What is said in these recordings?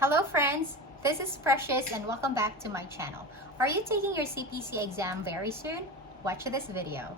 Hello friends, this is Precious and welcome back to my channel. Are you taking your CPC exam very soon? Watch this video.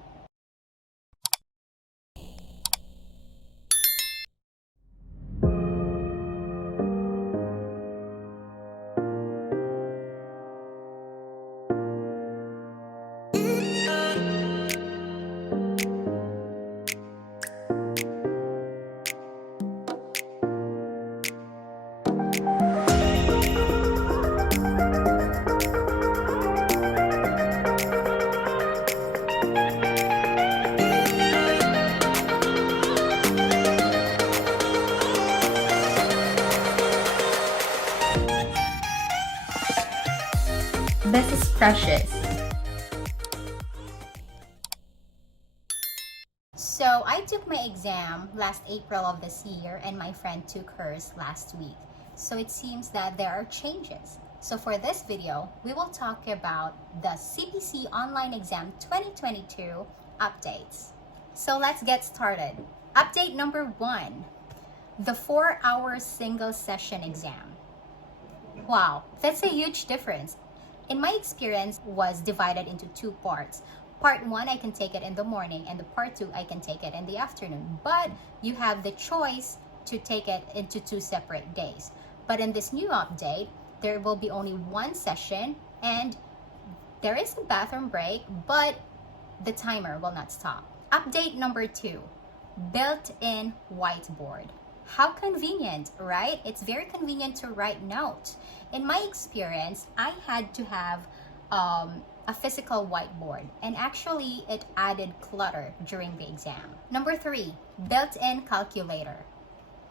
This is Precious. So I took my exam last April of this year and my friend took hers last week. So it seems that there are changes. So for this video, we will talk about the CPC online exam 2022 updates. So let's get started. Update number 1, the 4-hour single session exam. Wow, that's a huge difference. In my experience, was divided into 2 parts. Part 1, I can take it in the morning, and the part 2, I can take it in the afternoon. But you have the choice to take it into 2 separate days. But in this new update, there will be only 1 session, and there is a bathroom break, but the timer will not stop. Update number 2, built-in whiteboard. How convenient, right? It's very convenient to write notes. In my experience, I had to have a physical whiteboard, and actually it added clutter during the exam. Number 3, built-in calculator.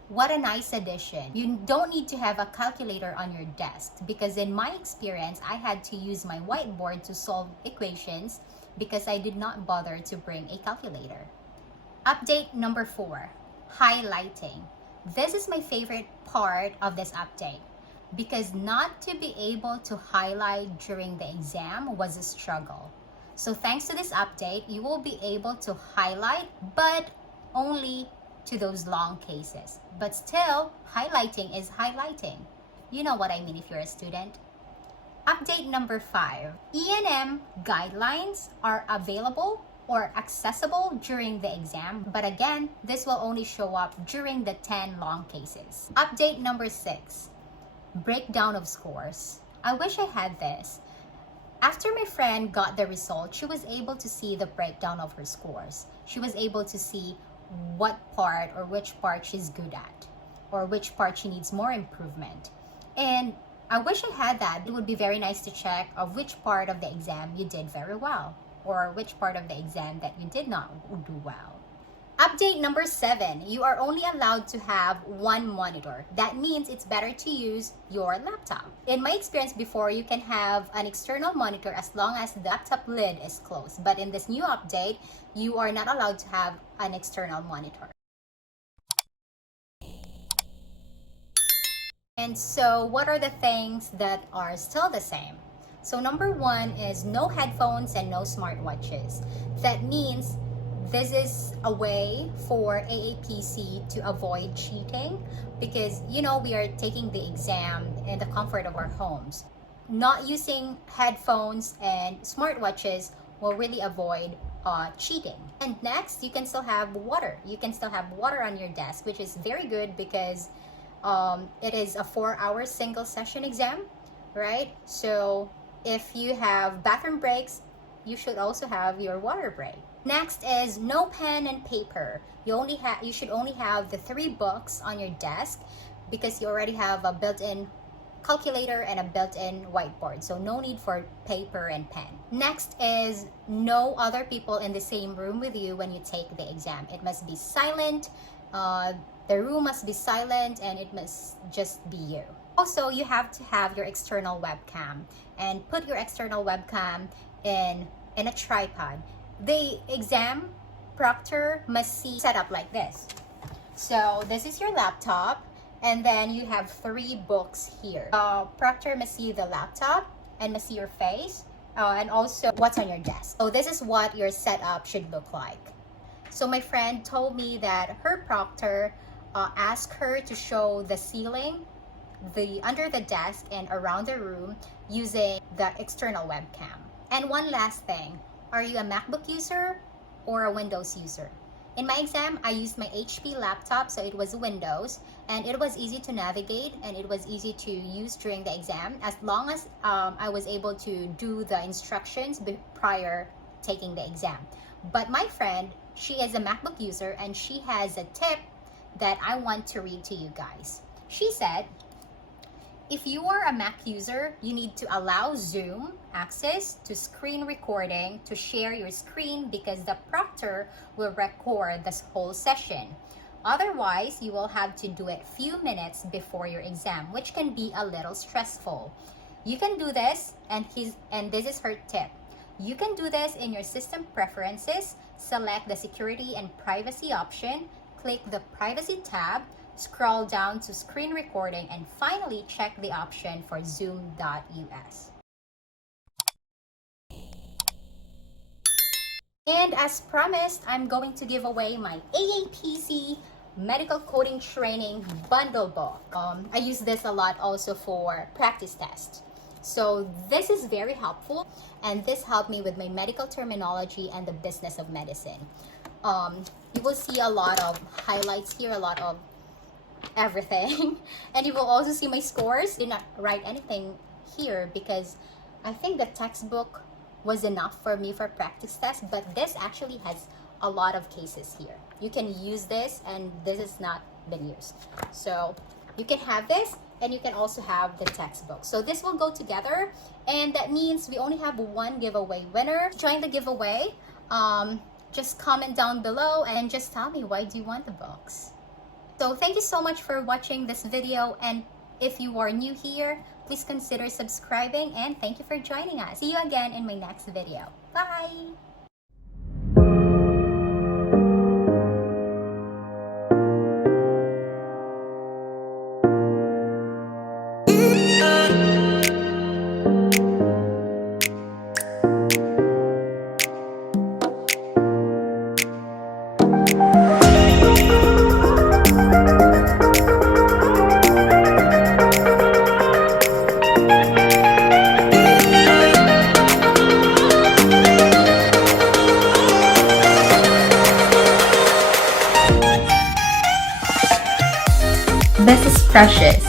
What a nice addition. You don't need to have a calculator on your desk because in my experience, I had to use my whiteboard to solve equations because I did not bother to bring a calculator. Update number 4, highlighting. This is my favorite part of this update because not to be able to highlight during the exam was a struggle. So thanks to this update, you will be able to highlight, but only to those long cases. But still, highlighting is highlighting. You know what I mean if you're a student. Update number 5, E&M guidelines are available or accessible during the exam, but again, this will only show up during the 10 long cases. Update number 6, breakdown of scores. I wish I had this. After my friend got the result, she was able to see the breakdown of her scores. She was able to see what part or which part she's good at or which part she needs more improvement. And I wish I had that. It would be very nice to check of which part of the exam you did very well or which part of the exam that you did not do well. Update number 7, you are only allowed to have 1 monitor. That means it's better to use your laptop. In my experience before, you can have an external monitor as long as the laptop lid is closed. But in this new update, you are not allowed to have an external monitor. And so what are the things that are still the same? So number 1 is no headphones and no smartwatches. That means this is a way for aapc to avoid cheating because we are taking the exam in the comfort of our homes. Not using headphones and smartwatches will really avoid cheating. And next, you can still have water. You can still have water on your desk, which is very good because it is a 4-hour single session exam, right? So if you have bathroom breaks, you should also have your water break. Next is no pen and paper. You should only have the 3 books on your desk because you already have a built-in calculator and a built-in whiteboard. So no need for paper and pen. Next is no other people in the same room with you when you take the exam. It must be silent. The room must be silent and it must just be you. Also, you have to have your external webcam and put your external webcam in a tripod. The exam proctor must see set up like this. So this is your laptop and then you have 3 books here. Proctor must see the laptop and must see your face and also what's on your desk. So this is what your setup should look like. So my friend told me that her proctor asked her to show the ceiling the under the desk and around the room using the external webcam. And one last thing, are you a MacBook user or a Windows user? In my exam, I used my HP laptop, so it was Windows, and it was easy to navigate and it was easy to use during the exam as long as I was able to do the instructions prior taking the exam. But my friend, she is a MacBook user and she has a tip that I want to read to you guys. She said, if you are a Mac user, you need to allow Zoom access to screen recording to share your screen because the proctor will record this whole session. Otherwise, you will have to do it few minutes before your exam, which can be a little stressful. You can do this, and this is her tip. You can do this in your system preferences, select the security and privacy option, click the privacy tab, scroll down to screen recording, and finally check the option for zoom.us. And as promised, I'm going to give away my aapc medical coding training bundle book. I use this a lot also for practice tests. So this is very helpful, and this helped me with my medical terminology and the business of medicine. You will see a lot of highlights here, a lot of everything, and you will also see my scores. Did not write anything here because I think the textbook was enough for me for practice tests, but this actually has a lot of cases here. You can use this, and this has not been used. So you can have this, and you can also have the textbook. So this will go together, and that means we only have one giveaway winner. To join the giveaway, just comment down below and just tell me why do you want the books. So thank you so much for watching this video, and if you are new here, please consider subscribing, and thank you for joining us. See you again in my next video. Bye! This is Precious.